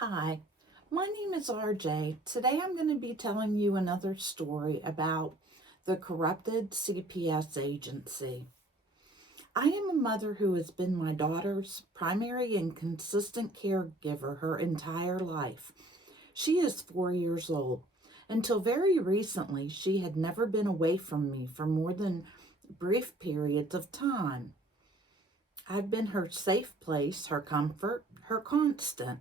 Hi, my name is RJ. Today I'm going to be telling you another story about the corrupted CPS agency. I am a mother who has been my daughter's primary and consistent caregiver her entire life. She is 4 years old. Until very recently, she had never been away from me for more than brief periods of time. I've been her safe place, her comfort, her constant.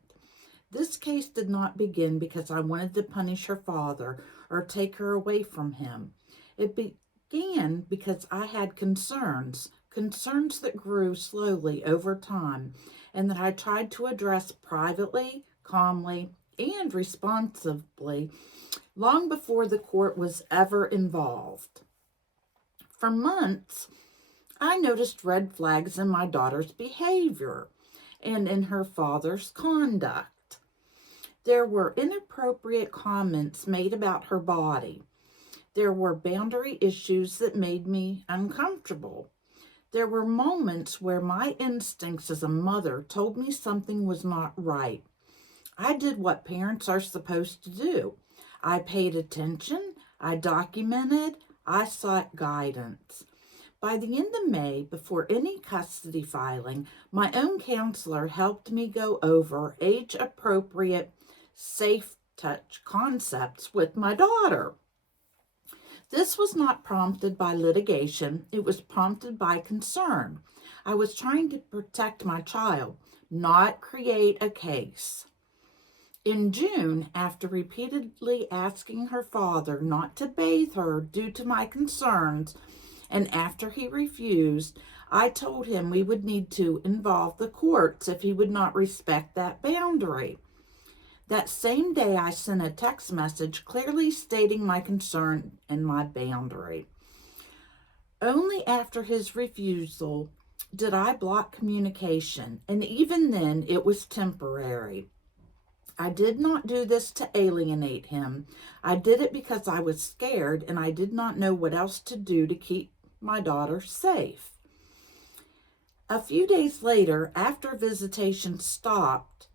This case did not begin because I wanted to punish her father or take her away from him. It began because I had concerns that grew slowly over time, and that I tried to address privately, calmly, and responsibly long before the court was ever involved. For months, I noticed red flags in my daughter's behavior and in her father's conduct. There were inappropriate comments made about her body. There were boundary issues that made me uncomfortable. There were moments where my instincts as a mother told me something was not right. I did what parents are supposed to do. I paid attention, I documented, I sought guidance. By the end of May, before any custody filing, my own counselor helped me go over age appropriate safe touch concepts with my daughter. This was not prompted by litigation, it was prompted by concern. I was trying to protect my child, not create a case. In June, after repeatedly asking her father not to bathe her due to my concerns, and after he refused, I told him we would need to involve the courts if he would not respect that boundary. That same day, I sent a text message clearly stating my concern and my boundary. Only after his refusal did I block communication, and even then, it was temporary. I did not do this to alienate him. I did it because I was scared and I did not know what else to do to keep my daughter safe. A few days later, after visitation stopped,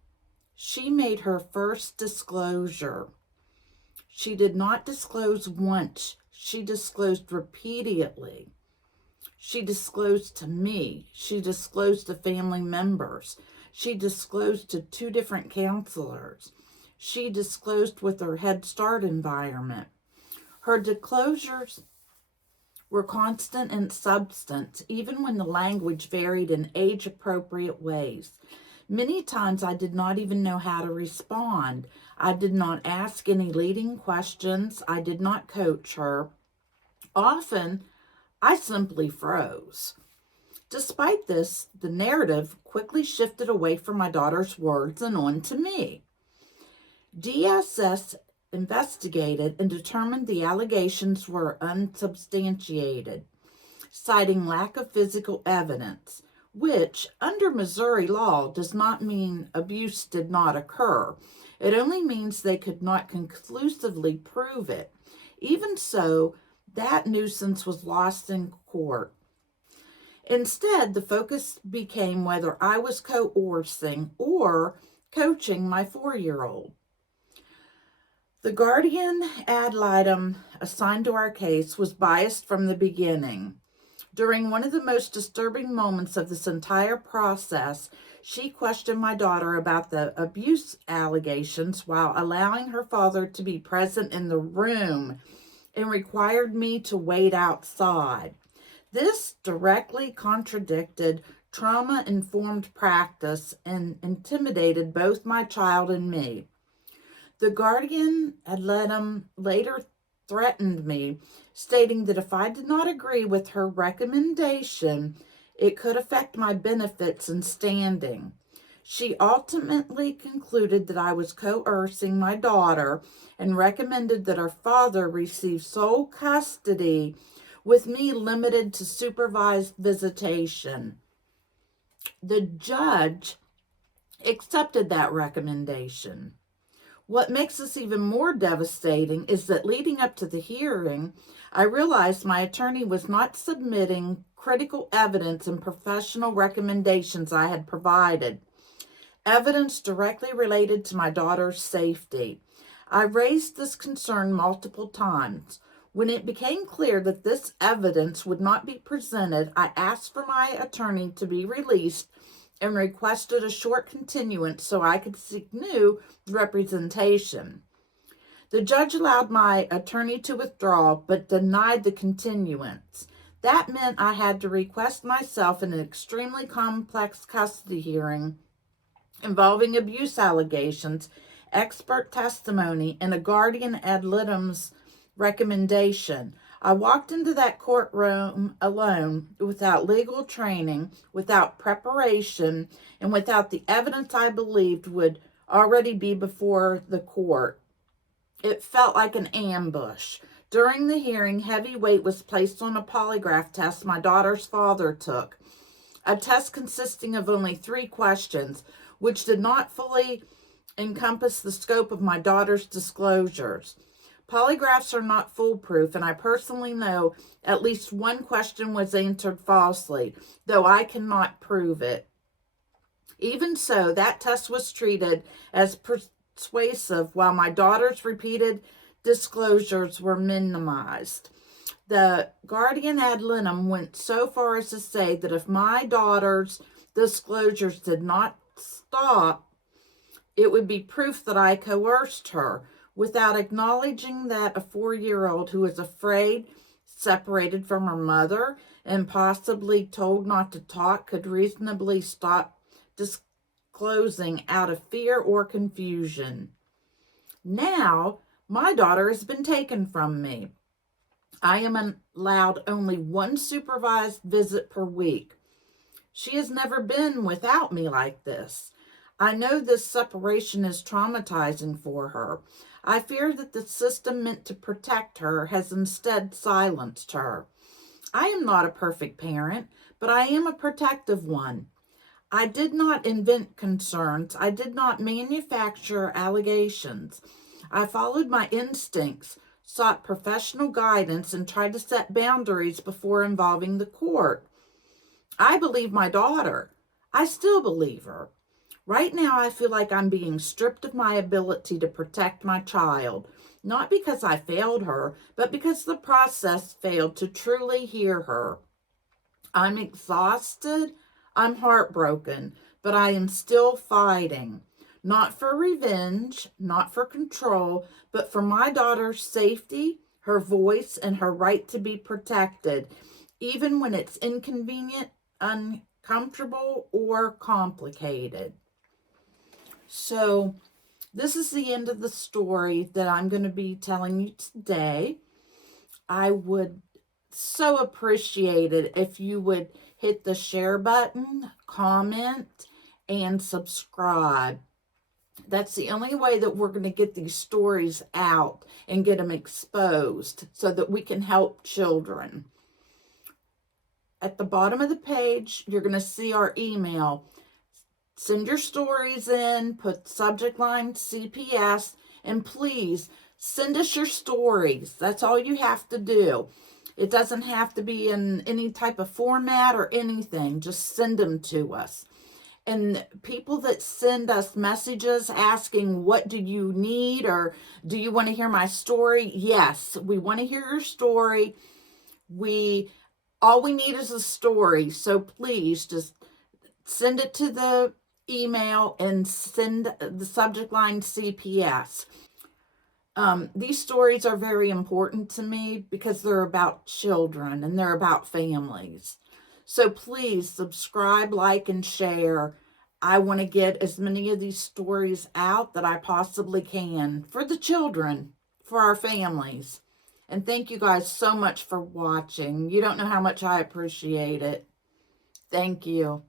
she made her first disclosure. She did not disclose once, she disclosed repeatedly. She disclosed to me, she disclosed to family members, she disclosed to two different counselors, she disclosed with her Head Start environment. Her disclosures were constant in substance, even when the language varied in age-appropriate ways. Many times I did not even know how to respond. I did not ask any leading questions. I did not coach her. Often, I simply froze. Despite this, the narrative quickly shifted away from my daughter's words and on to me. DSS investigated and determined the allegations were unsubstantiated, citing lack of physical evidence, which, under Missouri law, does not mean abuse did not occur. It only means they could not conclusively prove it. Even so, that nuisance was lost in court. Instead, the focus became whether I was coercing or coaching my 4-year-old. The guardian ad litem assigned to our case was biased from the beginning. During one of the most disturbing moments of this entire process, she questioned my daughter about the abuse allegations while allowing her father to be present in the room and required me to wait outside. This directly contradicted trauma-informed practice and intimidated both my child and me. The guardian ad litem later threatened me, stating that if I did not agree with her recommendation, it could affect my benefits and standing. She ultimately concluded that I was coercing my daughter and recommended that her father receive sole custody with me limited to supervised visitation. The judge accepted that recommendation. What makes this even more devastating is that leading up to the hearing, I realized my attorney was not submitting critical evidence and professional recommendations I had provided. evidence directly related to my daughter's safety. I raised this concern multiple times. When it became clear that this evidence would not be presented, I asked for my attorney to be released and requested a short continuance so I could seek new representation. The judge allowed my attorney to withdraw but denied the continuance. That meant I had to request myself in an extremely complex custody hearing involving abuse allegations, expert testimony, and a guardian ad litem's recommendation. I walked into that courtroom alone, without legal training, without preparation, and without the evidence I believed would already be before the court. It felt like an ambush. During the hearing, heavy weight was placed on a polygraph test my daughter's father took, a test consisting of only 3 questions, which did not fully encompass the scope of my daughter's disclosures. Polygraphs are not foolproof, and I personally know at least one question was answered falsely, though I cannot prove it. Even so, that test was treated as persuasive, while my daughter's repeated disclosures were minimized. The guardian ad litem went so far as to say that if my daughter's disclosures did not stop, it would be proof that I coerced her, without acknowledging that a 4-year-old who is afraid, separated from her mother, and possibly told not to talk could reasonably stop disclosing out of fear or confusion. Now, my daughter has been taken from me. I am allowed only 1 supervised visit per week. She has never been without me like this. I know this separation is traumatizing for her. I fear that the system meant to protect her has instead silenced her. I am not a perfect parent, but I am a protective one. I did not invent concerns. I did not manufacture allegations. I followed my instincts, sought professional guidance, and tried to set boundaries before involving the court. I believe my daughter. I still believe her. Right now, I feel like I'm being stripped of my ability to protect my child, not because I failed her, but because the process failed to truly hear her. I'm exhausted. I'm heartbroken, but I am still fighting. Not for revenge, not for control, but for my daughter's safety, her voice, and her right to be protected, even when it's inconvenient, uncomfortable, or complicated. So, this is the end of the story that I'm going to be telling you today. I would so appreciate it if you would hit the share button, comment, and subscribe. That's the only way that we're going to get these stories out and get them exposed so that we can help children. At the bottom of the page, you're going to see our email. Send your stories in, put subject line CPS, and please send us your stories. That's all you have to do. It doesn't have to be in any type of format or anything. Just send them to us. And people that send us messages asking, what do you need, or do you want to hear my story? Yes, we want to hear your story. All we need is a story. So please just send it to the email and send the subject line CPS. These stories are very important to me because they're about children and they're about families. So please subscribe, like, and share. I want to get as many of these stories out that I possibly can for the children, for our families. And thank you guys so much for watching. You don't know how much I appreciate it. Thank you.